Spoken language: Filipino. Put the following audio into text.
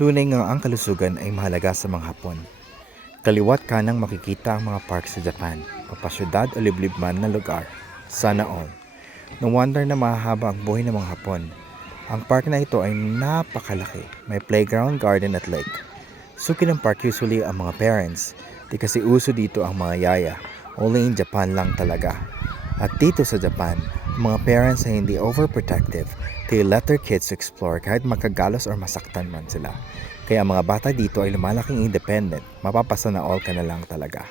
Tunay nga ang kalusugan ay mahalaga sa mga Hapon. Kaliwat kanang makikita ang mga park sa Japan, papasyudad o liblib man na lugar. Sana all. No wonder na mahahaba ang buhay ng mga Hapon. Ang park na ito ay napakalaki. May playground, garden at lake. Suki ng park usually ang mga parents. Di kasi uso dito ang mga yaya. Only in Japan lang talaga. At dito sa Japan, ang mga parents ay hindi overprotective. They let their kids explore kahit makagalos or masaktan man sila. Kaya ang mga bata dito ay lumalaking independent. Mapapasana all ka na lang talaga.